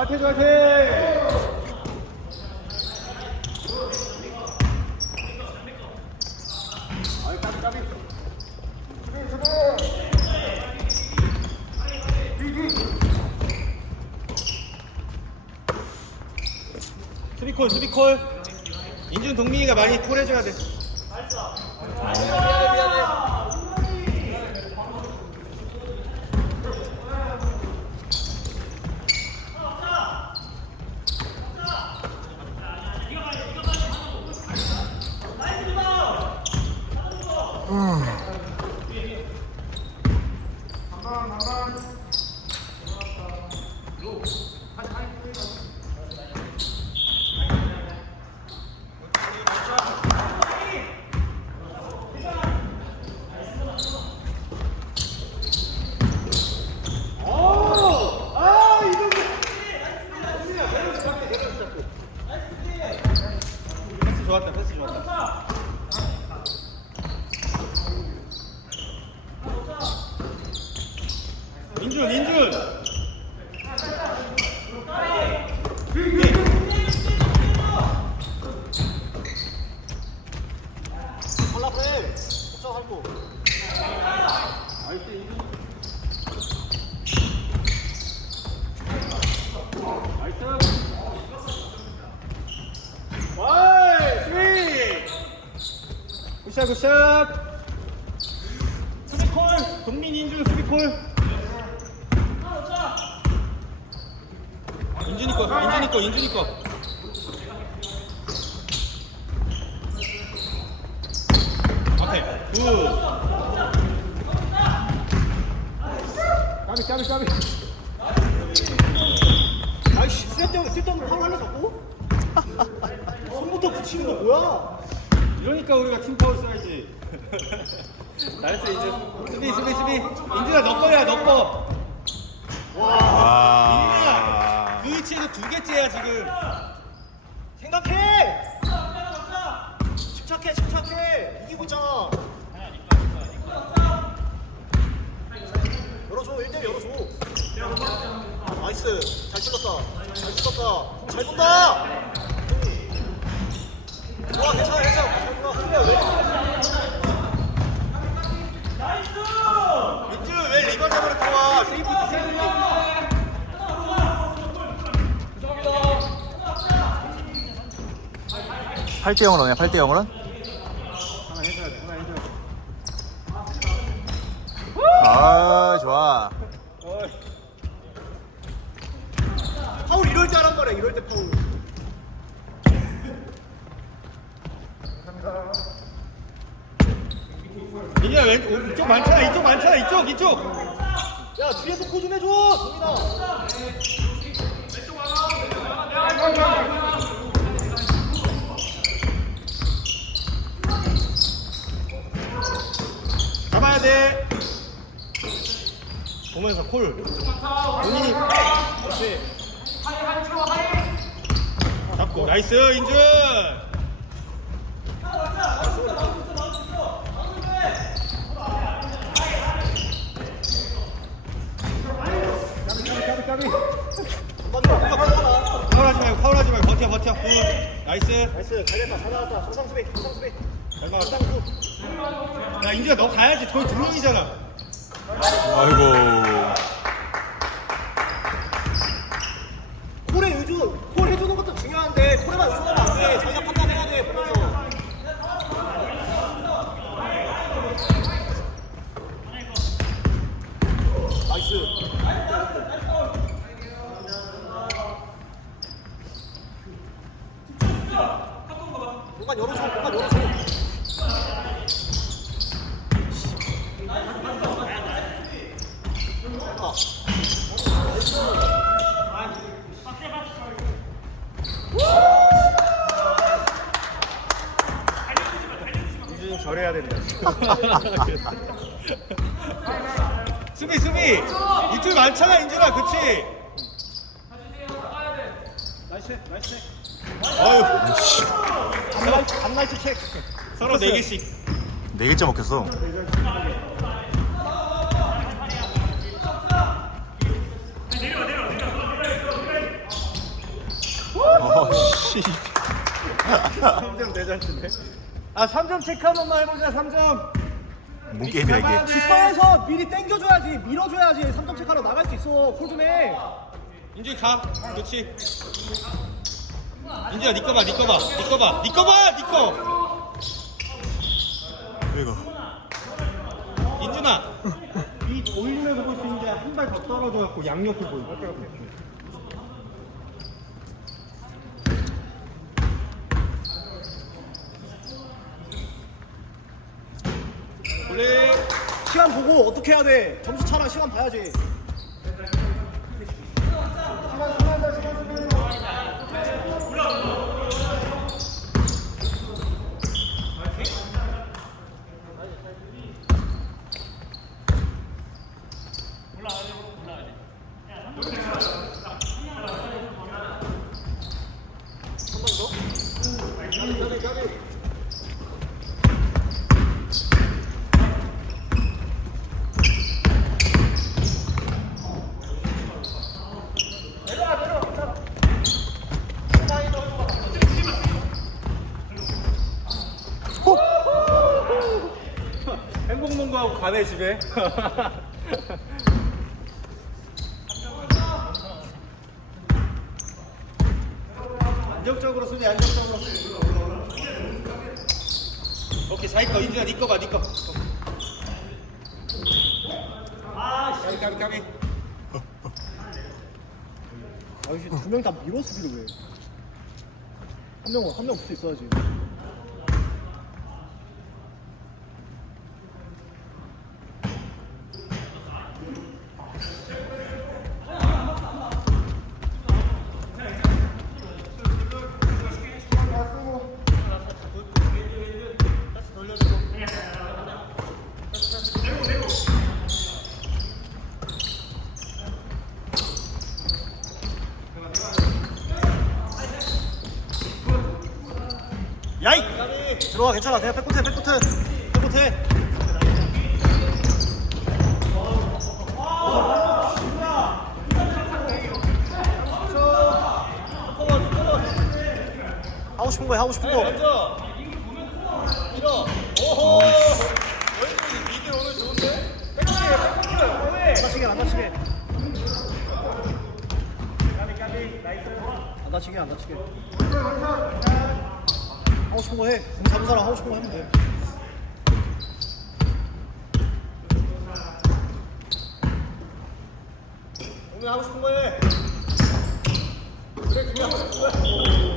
화이팅 화이팅! 아이 까비 까비. 수비콜 수비콜. 인준 동민이가 많이 콜해줘야 돼 아 이거 패스 좋았다 패스 좋았다 인준 인준 그래. 복사 살고. 나이스 인준 굿샷 굿샷 수비콜 동민 인준 수비콜 인준이 거 인준이 거 인준이 거. 앞에. 굿 까비 까비 까비. 아이씨, 쓸데없는, 쓸데없는 파울 하나 잡고? 손부터 붙이는 거 뭐야? 이러니까 우리가 팀 파울 써야지. 잘했어 인준. 수비 수비 수비. 인준아 너 거야 너 거 두 개째야 지금 생각해! 집착해, 집착해! 이기고 있잖아. 열어줘, 1대1 열어줘. 나이스. 잘 찔렀다. 잘 찔렀다. 잘 본다! 와, 괜찮아, 괜찮아. 잘 본다. 그래, 왜? 인준 왜 리버 잡으러 들어와 세이프티 세이프티 8대 0으로 네 8대 0으로? 하나 해줘야 돼 하나 해줘야 돼아 좋아. 파울 이럴 때 하란 말이야, 이럴 때 파울. 민이야 왼 이쪽 많잖아 이쪽 많잖아 이쪽 이쪽 야, 뒤에서 포좀 해줘, 동민아. 잡아야 돼 보면서 콜. 본인이 그렇지 잡고. 나이스 인준! 파울하지 말고 파울하지 말고 버텨 버텨 굿 나이스. 나이스, 잘 됐다, 잘 나왔다. 소상수배, 소상수배. 잘 막았다. 야 인준아 너 가야지. 거의 두 명이잖아. 아이고 콜에 의존, 콜 해주는 것도 중요한데 콜에만 의존하면 안 돼. 자기가 판단해야 돼. 보면서. 나이스. 공간 열어줘, 공간 열어줘. 아. 인준 이 절해야 된다. 수비 수비 이쪽 많잖아 인준아 그치? 나이스 나이스 어휴. 한 나이스 책. 서로 네 개씩. 4개째 먹혔어. 어 씨. 3점 내잔치네. 아 3점 체크 한 번만 해보자 3점. 뭔 게임이야 이게 뒷선에서 미리 당겨줘야지 밀어줘야지 3점 체크하러 나갈 수 있어 콜 좀해 인준이 가. 그렇지. 인준아 니꺼 봐 니꺼 봐 니꺼 봐 니꺼 봐 니꺼. 이거 인준아. 이 올리면서 볼수 있는데 한발 더 떨어져갖고 양옆을 보이고. 원래 시간 보고 어떻게 해야 돼? 점수 차랑 시간 봐야지. 행복 농구하고 가네 집에. 안정적으로 수비 안정적으로. 오케이 자기 거 인준아 니꺼 봐 니꺼. 까비 까비 까비. 아이씨 두명 다 밀어 수비를 왜? 한 명은 한명 붙어 있어야지. 야이! 들어와 괜찮아. 그냥 백코트 백코트. 백코트 하고 싶은 거야 하고 싶은 거. 먼저 밀어. 오호. 왼쪽이 미드 오늘 좋은데? 백코치 백코치. 안 다치게 안 다치게. 안 다치게 안 다치게 하고 싶은 거 해 공 잡은 사람 하고 싶은 거 하면 돼 오늘 하고 싶은 거 해. 그래 그래 하고 싶은 거야.